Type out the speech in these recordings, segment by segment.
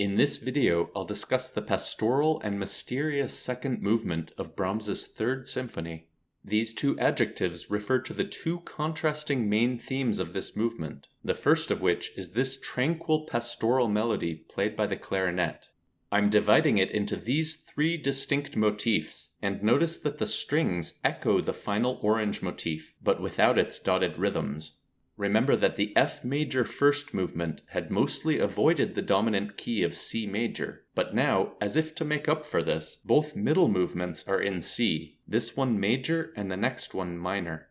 In this video, I'll discuss the pastoral and mysterious second movement of Brahms's Third Symphony. These two adjectives refer to the two contrasting main themes of this movement, the first of which is this tranquil pastoral melody played by the clarinet. I'm dividing it into these three distinct motifs, and notice that the strings echo the final orange motif, but without its dotted rhythms. Remember that the F major first movement had mostly avoided the dominant key of C major, but now, as if to make up for this, both middle movements are in C, this one major and the next one minor.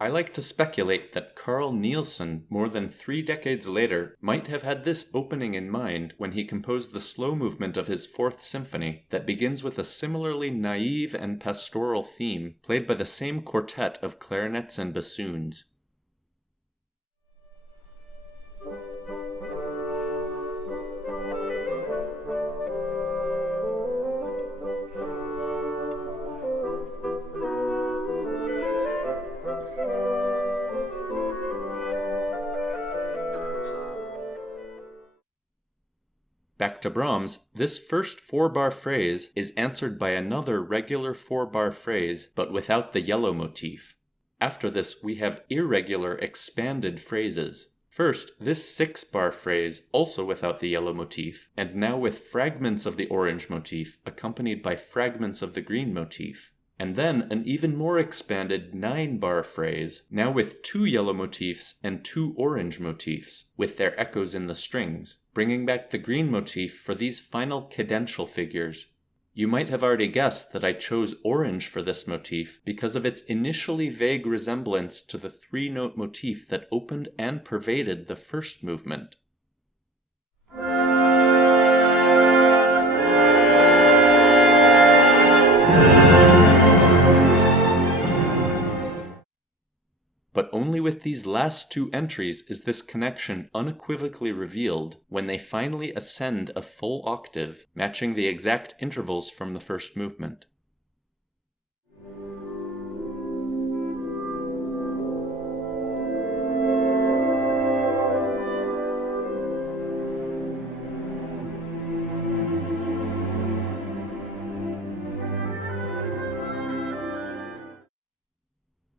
I like to speculate that Carl Nielsen, more than 3 decades later, might have had this opening in mind when he composed the slow movement of his Fourth Symphony that begins with a similarly naive and pastoral theme played by the same quartet of clarinets and bassoons. Back to Brahms, this first 4-bar phrase is answered by another regular 4-bar phrase, but without the yellow motif. After this, we have irregular expanded phrases. First, this 6-bar phrase, also without the yellow motif, and now with fragments of the orange motif, accompanied by fragments of the green motif. And then an even more expanded 9-bar phrase, now with 2 yellow motifs and 2 orange motifs, with their echoes in the strings, bringing back the green motif for these final cadential figures. You might have already guessed that I chose orange for this motif because of its initially vague resemblance to the 3-note motif that opened and pervaded the first movement. But only with these last 2 entries is this connection unequivocally revealed when they finally ascend a full octave, matching the exact intervals from the first movement.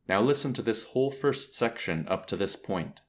Now listen to this whole first section up to this point.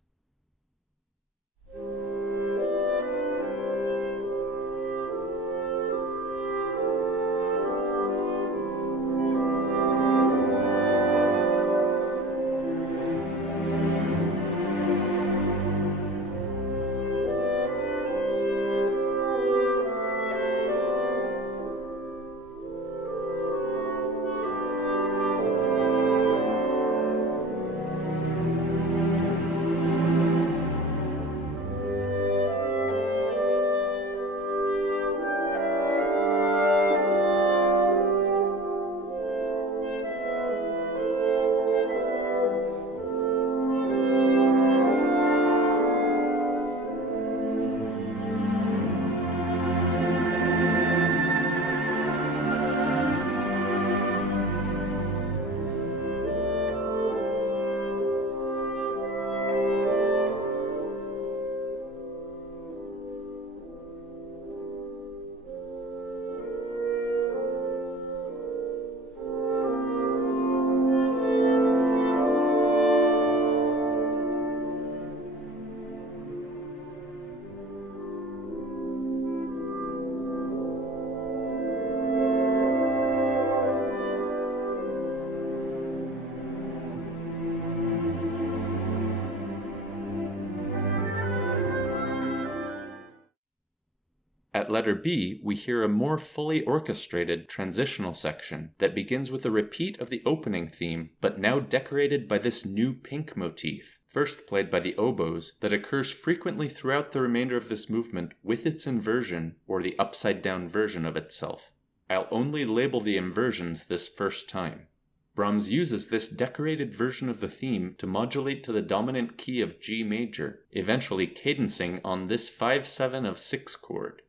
At letter B, we hear a more fully orchestrated transitional section that begins with a repeat of the opening theme, but now decorated by this new pink motif, first played by the oboes, that occurs frequently throughout the remainder of this movement with its inversion, or the upside-down version of itself. I'll only label the inversions this first time. Brahms uses this decorated version of the theme to modulate to the dominant key of G major, eventually cadencing on this 5/7 of 6 chord.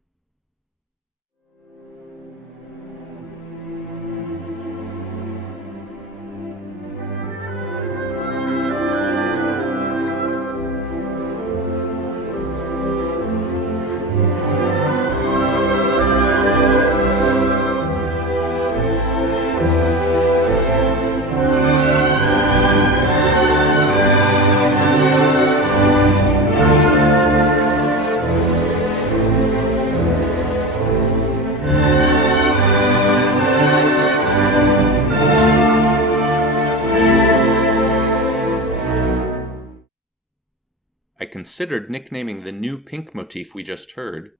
I considered nicknaming the new pink motif we just heard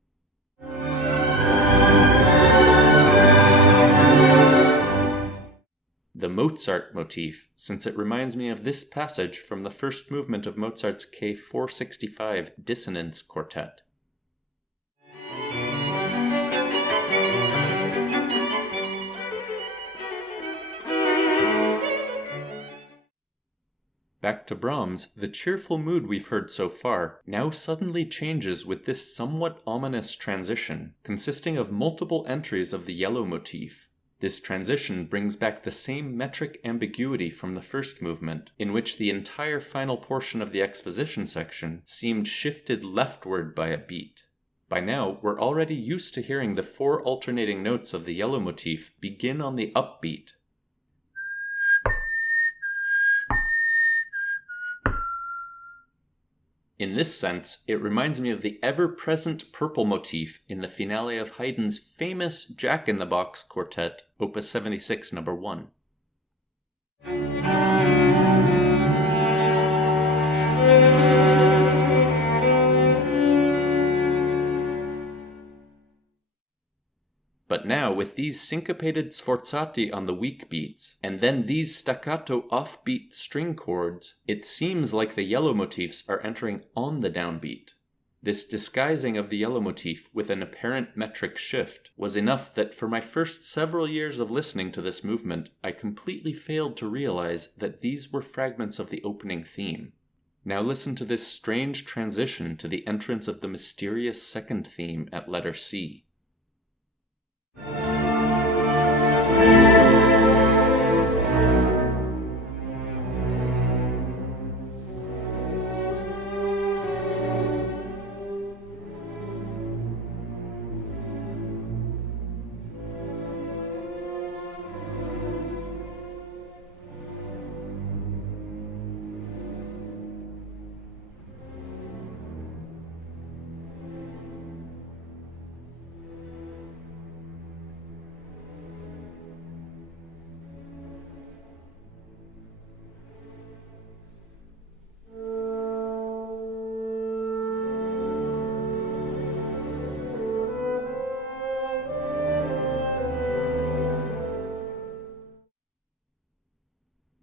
the Mozart motif, since it reminds me of this passage from the first movement of Mozart's K465 Dissonance Quartet. Back to Brahms, the cheerful mood we've heard so far now suddenly changes with this somewhat ominous transition, consisting of multiple entries of the yellow motif. This transition brings back the same metric ambiguity from the first movement, in which the entire final portion of the exposition section seemed shifted leftward by a beat. By now, we're already used to hearing the 4 alternating notes of the yellow motif begin on the upbeat. In this sense, it reminds me of the ever-present purple motif in the finale of Haydn's famous Jack-in-the-Box Quartet, Opus 76 No. 1. But now, with these syncopated sforzati on the weak beats, and then these staccato offbeat string chords, it seems like the yellow motifs are entering on the downbeat. This disguising of the yellow motif with an apparent metric shift was enough that for my first several years of listening to this movement, I completely failed to realize that these were fragments of the opening theme. Now listen to this strange transition to the entrance of the mysterious second theme at letter C.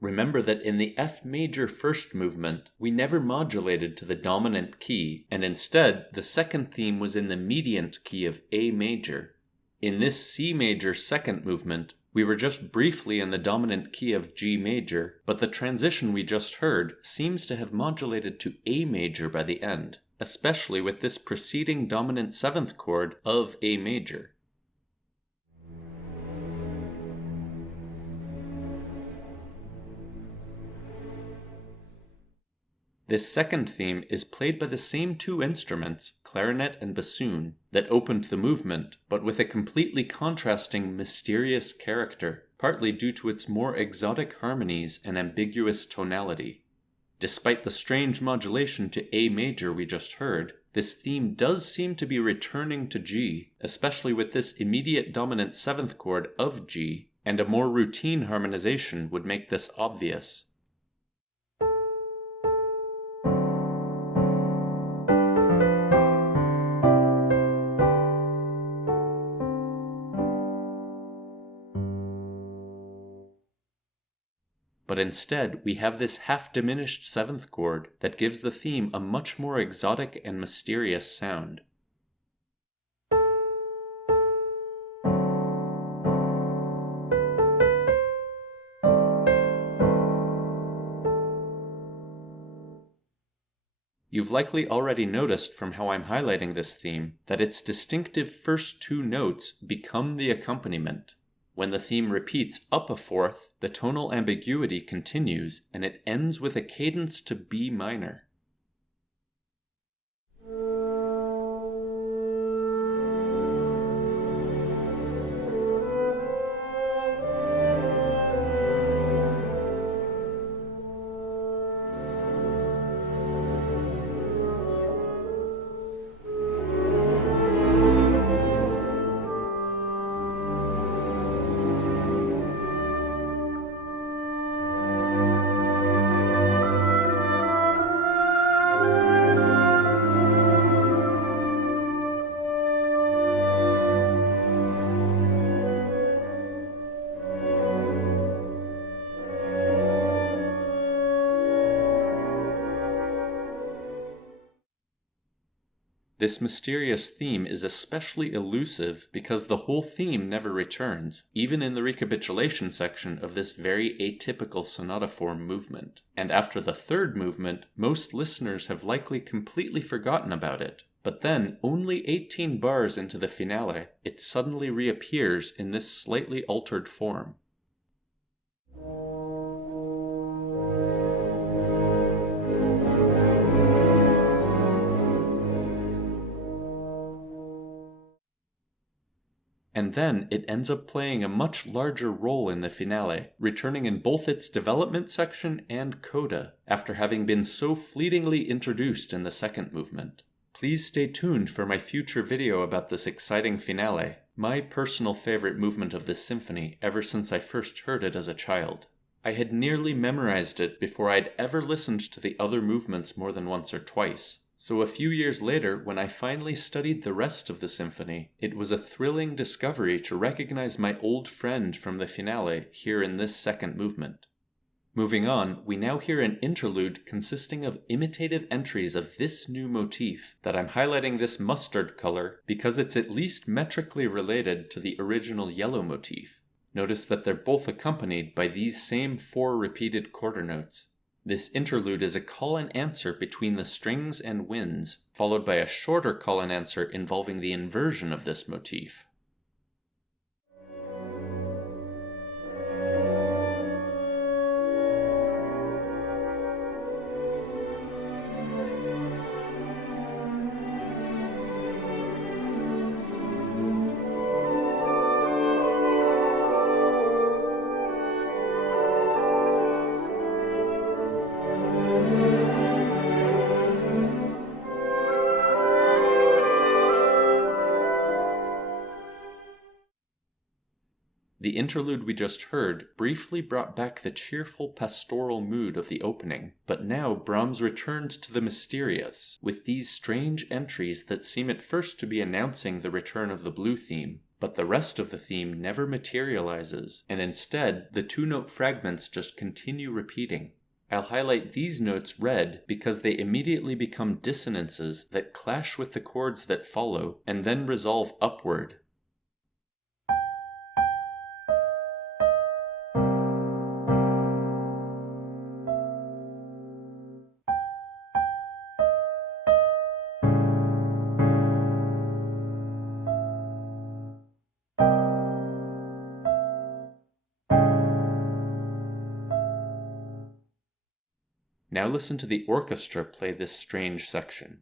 Remember that in the F major first movement, we never modulated to the dominant key, and instead, the second theme was in the mediant key of A major. In this C major second movement, we were just briefly in the dominant key of G major, but the transition we just heard seems to have modulated to A major by the end, especially with this preceding dominant seventh chord of A major. This second theme is played by the same 2 instruments, clarinet and bassoon, that opened the movement, but with a completely contrasting mysterious character, partly due to its more exotic harmonies and ambiguous tonality. Despite the strange modulation to A major we just heard, this theme does seem to be returning to G, especially with this immediate dominant 7th chord of G, and a more routine harmonization would make this obvious. But instead, we have this half-diminished 7th chord that gives the theme a much more exotic and mysterious sound. You've likely already noticed from how I'm highlighting this theme that its distinctive first two notes become the accompaniment. When the theme repeats up a fourth, the tonal ambiguity continues and it ends with a cadence to B minor. This mysterious theme is especially elusive because the whole theme never returns, even in the recapitulation section of this very atypical sonata form movement. And after the third movement, most listeners have likely completely forgotten about it. But then, only 18 bars into the finale, it suddenly reappears in this slightly altered form. And then it ends up playing a much larger role in the finale, returning in both its development section and coda, after having been so fleetingly introduced in the second movement. Please stay tuned for my future video about this exciting finale, my personal favorite movement of this symphony ever since I first heard it as a child. I had nearly memorized it before I'd ever listened to the other movements more than once or twice. So a few years later, when I finally studied the rest of the symphony, it was a thrilling discovery to recognize my old friend from the finale here in this second movement. Moving on, we now hear an interlude consisting of imitative entries of this new motif that I'm highlighting this mustard color because it's at least metrically related to the original yellow motif. Notice that they're both accompanied by these same 4 repeated quarter notes. This interlude is a call and answer between the strings and winds, followed by a shorter call and answer involving the inversion of this motif. The interlude we just heard briefly brought back the cheerful pastoral mood of the opening, but now Brahms returned to the mysterious, with these strange entries that seem at first to be announcing the return of the blue theme, but the rest of the theme never materializes, and instead the 2-note fragments just continue repeating. I'll highlight these notes red because they immediately become dissonances that clash with the chords that follow, and then resolve upward. Now listen to the orchestra play this strange section.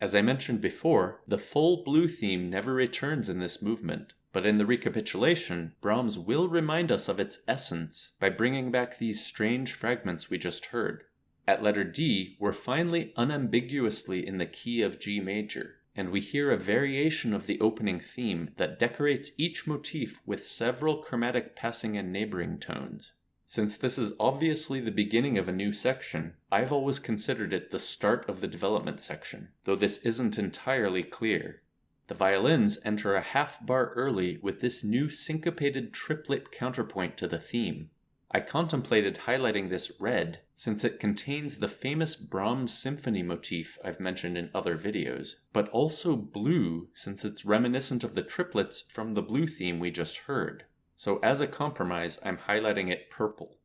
As I mentioned before, the full blue theme never returns in this movement, but in the recapitulation, Brahms will remind us of its essence by bringing back these strange fragments we just heard. At letter D, we're finally unambiguously in the key of G major, and we hear a variation of the opening theme that decorates each motif with several chromatic passing and neighboring tones. Since this is obviously the beginning of a new section, I've always considered it the start of the development section, though this isn't entirely clear. The violins enter a half bar early with this new syncopated triplet counterpoint to the theme. I contemplated highlighting this red since it contains the famous Brahms Symphony motif I've mentioned in other videos, but also blue since it's reminiscent of the triplets from the blue theme we just heard. So as a compromise, I'm highlighting it purple.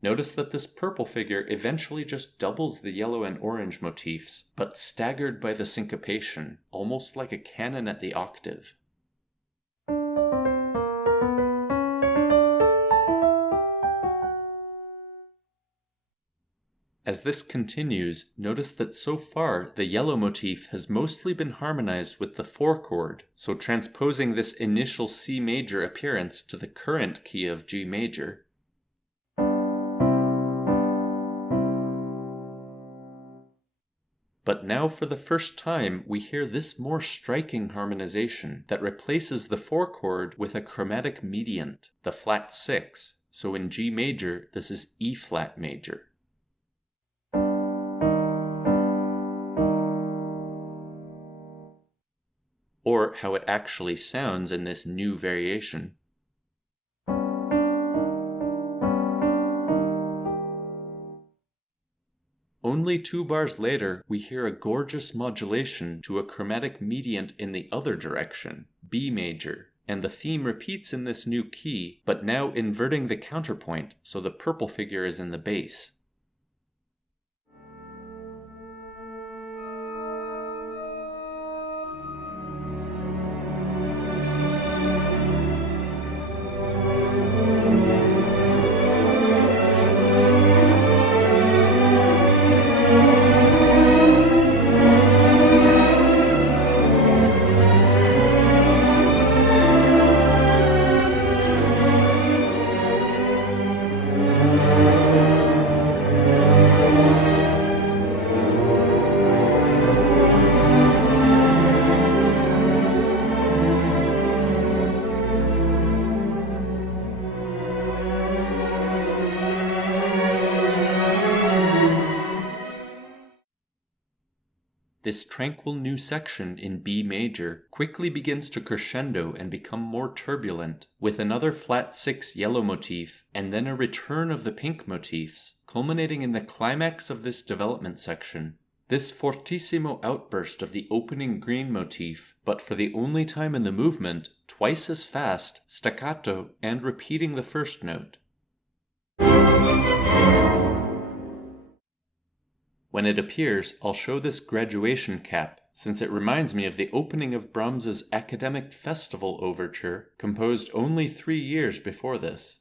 Notice that this purple figure eventually just doubles the yellow and orange motifs, but staggered by the syncopation, almost like a canon at the octave. As this continues, notice that so far the yellow motif has mostly been harmonized with the 4 chord, so transposing this initial C major appearance to the current key of G major. But now for the first time we hear this more striking harmonization that replaces the 4 chord with a chromatic mediant, the flat 6, so in G major this is E flat major. Or how it actually sounds in this new variation. Only 2 bars later, we hear a gorgeous modulation to a chromatic mediant in the other direction, B major, and the theme repeats in this new key, but now inverting the counterpoint so the purple figure is in the bass. This tranquil new section in B major quickly begins to crescendo and become more turbulent, with another flat 6 yellow motif, and then a return of the pink motifs, culminating in the climax of this development section. This fortissimo outburst of the opening green motif, but for the only time in the movement, twice as fast, staccato, and repeating the first note. When it appears, I'll show this graduation cap, since it reminds me of the opening of Brahms's Academic Festival Overture, composed only 3 years before this.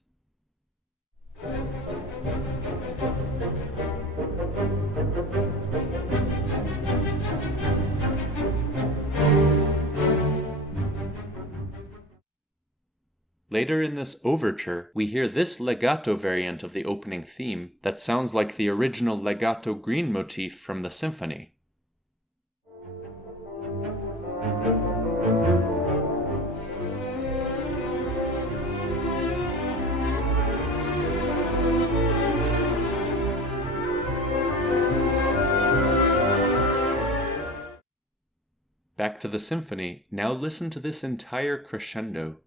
Later in this overture, we hear this legato variant of the opening theme that sounds like the original legato green motif from the symphony. Back to the symphony, now listen to this entire crescendo.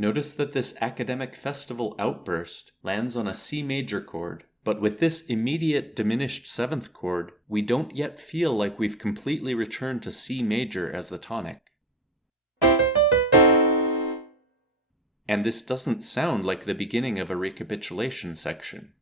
Notice that this academic festival outburst lands on a C major chord, but with this immediate diminished 7th chord, we don't yet feel like we've completely returned to C major as the tonic. And this doesn't sound like the beginning of a recapitulation section.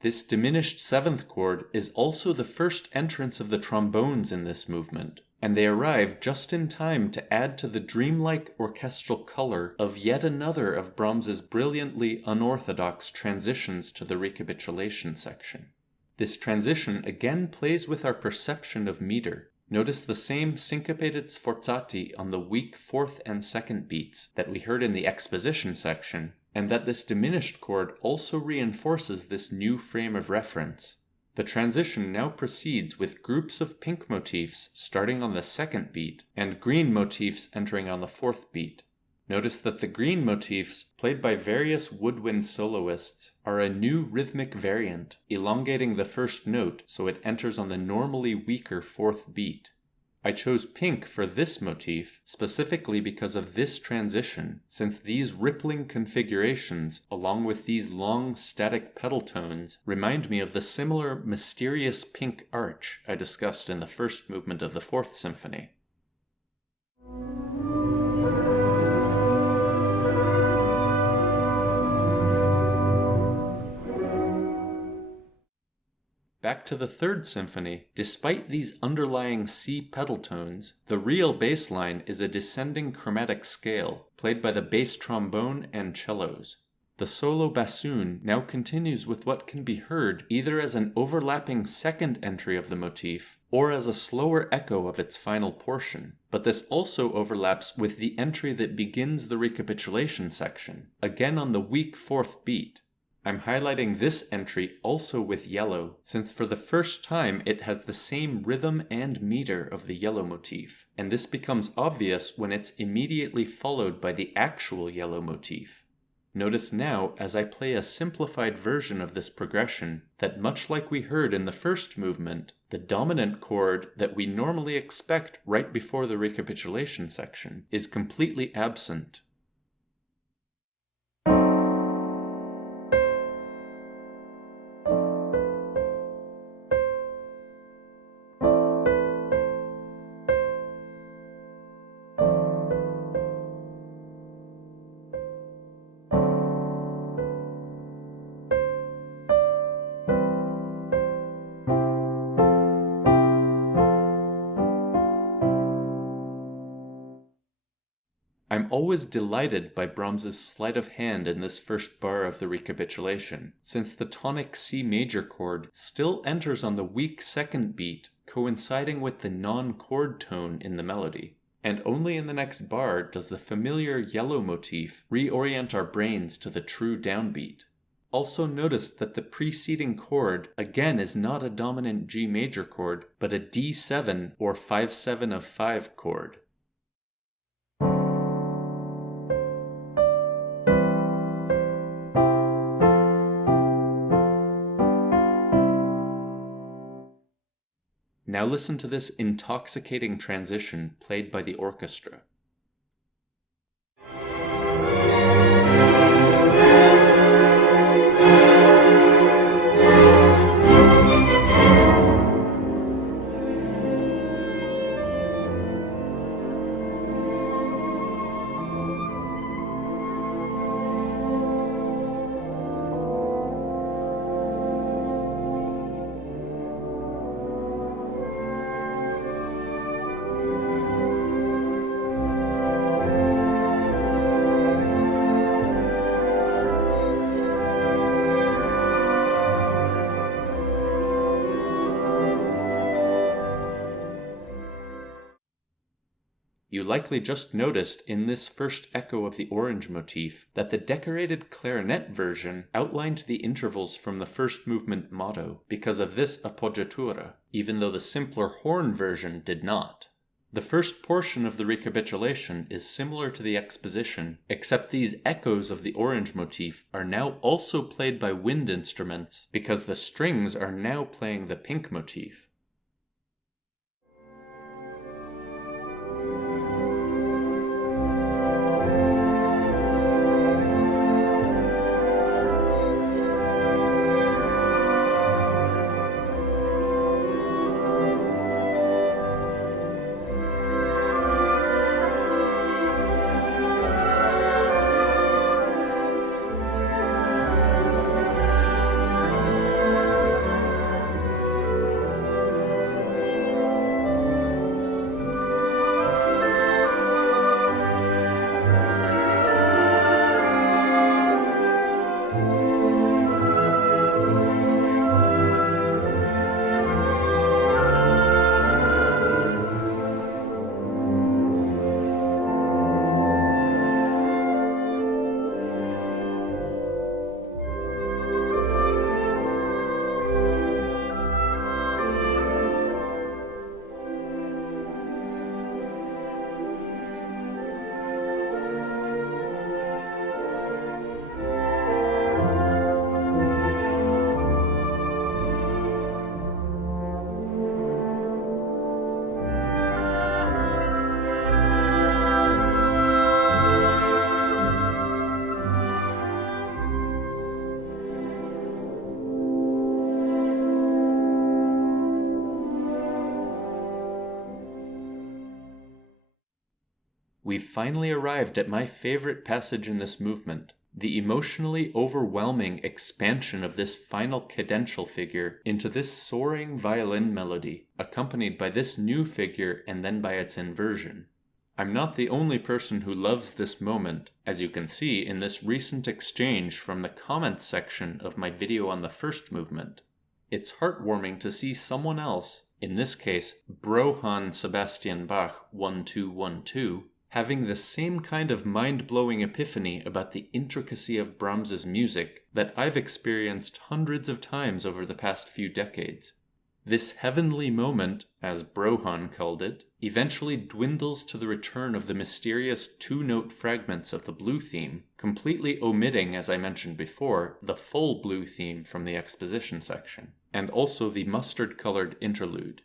This diminished seventh chord is also the first entrance of the trombones in this movement, and they arrive just in time to add to the dreamlike orchestral color of yet another of Brahms's brilliantly unorthodox transitions to the recapitulation section. This transition again plays with our perception of meter. Notice the same syncopated sforzati on the weak fourth and second beats that we heard in the exposition section, and that this diminished chord also reinforces this new frame of reference. The transition now proceeds with groups of pink motifs starting on the second beat and green motifs entering on the fourth beat. Notice that the green motifs, played by various woodwind soloists, are a new rhythmic variant, elongating the first note so it enters on the normally weaker fourth beat. I chose pink for this motif specifically because of this transition, since these rippling configurations, along with these long static pedal tones, remind me of the similar mysterious pink arch I discussed in the first movement of the Fourth Symphony. Back to the Third Symphony, despite these underlying C pedal tones, the real bass line is a descending chromatic scale, played by the bass trombone and cellos. The solo bassoon now continues with what can be heard either as an overlapping second entry of the motif, or as a slower echo of its final portion, but this also overlaps with the entry that begins the recapitulation section, again on the weak fourth beat. I'm highlighting this entry also with yellow, since for the first time it has the same rhythm and meter of the yellow motif, and this becomes obvious when it's immediately followed by the actual yellow motif. Notice now, as I play a simplified version of this progression, that much like we heard in the first movement, the dominant chord that we normally expect right before the recapitulation section is completely absent. I'm always delighted by Brahms's sleight of hand in this first bar of the recapitulation, since the tonic C major chord still enters on the weak second beat, coinciding with the non-chord tone in the melody. And only in the next bar does the familiar yellow motif reorient our brains to the true downbeat. Also notice that the preceding chord again is not a dominant G major chord, but a D7 or 5/7 of 5 chord. Now listen to this intoxicating transition played by the orchestra. You likely just noticed in this first echo of the orange motif that the decorated clarinet version outlined the intervals from the first movement motto because of this appoggiatura, even though the simpler horn version did not. The first portion of the recapitulation is similar to the exposition, except these echoes of the orange motif are now also played by wind instruments because the strings are now playing the pink motif. We've finally arrived at my favorite passage in this movement, the emotionally overwhelming expansion of this final cadential figure into this soaring violin melody, accompanied by this new figure and then by its inversion. I'm not the only person who loves this moment, as you can see in this recent exchange from the comments section of my video on the first movement. It's heartwarming to see someone else, in this case Johann Sebastian Bach 1212, having the same kind of mind-blowing epiphany about the intricacy of Brahms's music that I've experienced hundreds of times over the past few decades. This heavenly moment, as Johann called it, eventually dwindles to the return of the mysterious two-note fragments of the blue theme, completely omitting, as I mentioned before, the full blue theme from the exposition section, and also the mustard-colored interlude.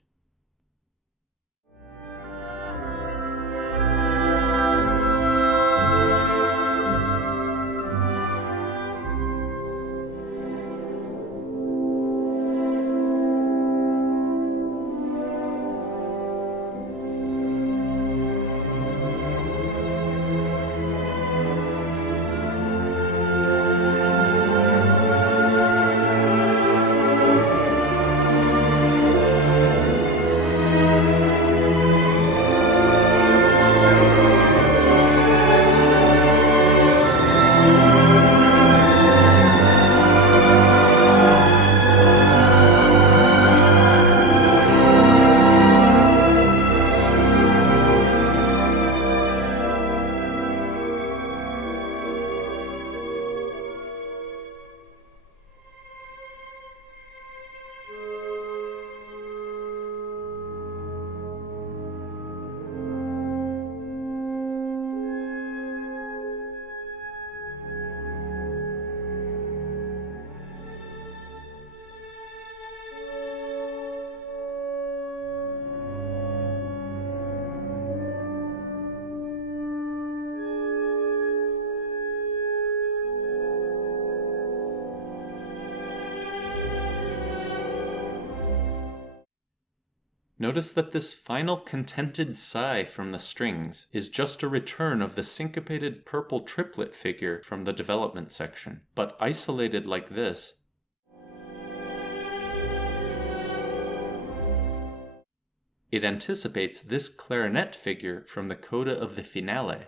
Notice that this final contented sigh from the strings is just a return of the syncopated purple triplet figure from the development section, but isolated like this. It anticipates this clarinet figure from the coda of the finale.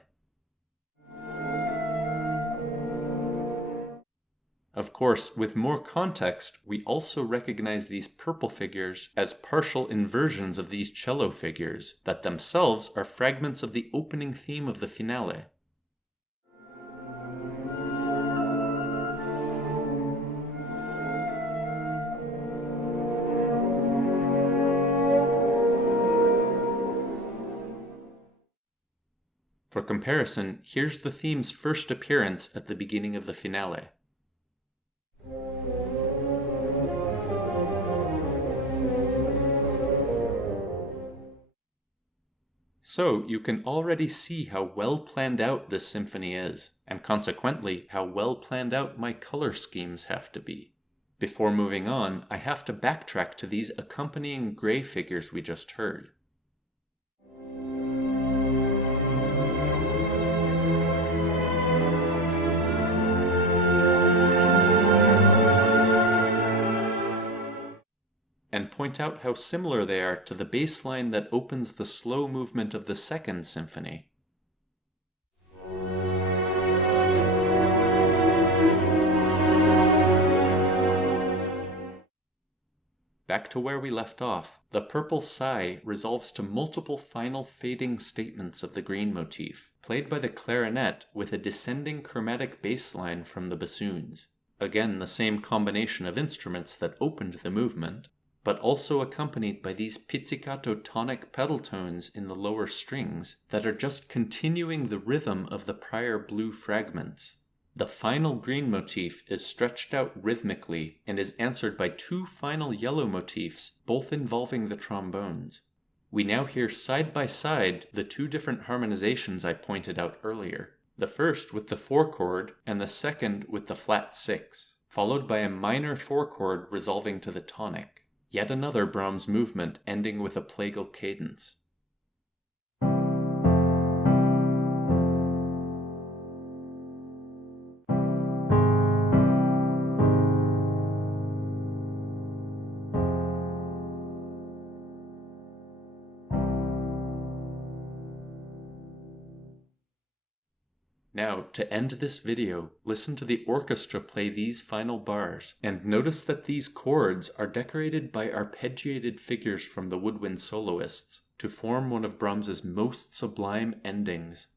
Of course, with more context, we also recognize these purple figures as partial inversions of these cello figures that themselves are fragments of the opening theme of the finale. For comparison, here's the theme's first appearance at the beginning of the finale. So, you can already see how well planned out this symphony is, and consequently how well planned out my color schemes have to be. Before moving on, I have to backtrack to these accompanying gray figures we just heard. And point out how similar they are to the bass line that opens the slow movement of the second symphony. Back to where we left off, the purple sigh resolves to multiple final fading statements of the green motif, played by the clarinet with a descending chromatic bass line from the bassoons. Again, the same combination of instruments that opened the movement, but also accompanied by these pizzicato tonic pedal tones in the lower strings that are just continuing the rhythm of the prior blue fragments. The final green motif is stretched out rhythmically and is answered by two final yellow motifs, both involving the trombones. We now hear side by side the two different harmonizations I pointed out earlier, the first with the 4-chord and the second with the flat 6, followed by a minor 4-chord resolving to the tonic. Yet another Brahms movement ending with a plagal cadence. Now, to end this video, listen to the orchestra play these final bars, and notice that these chords are decorated by arpeggiated figures from the woodwind soloists to form one of Brahms's most sublime endings.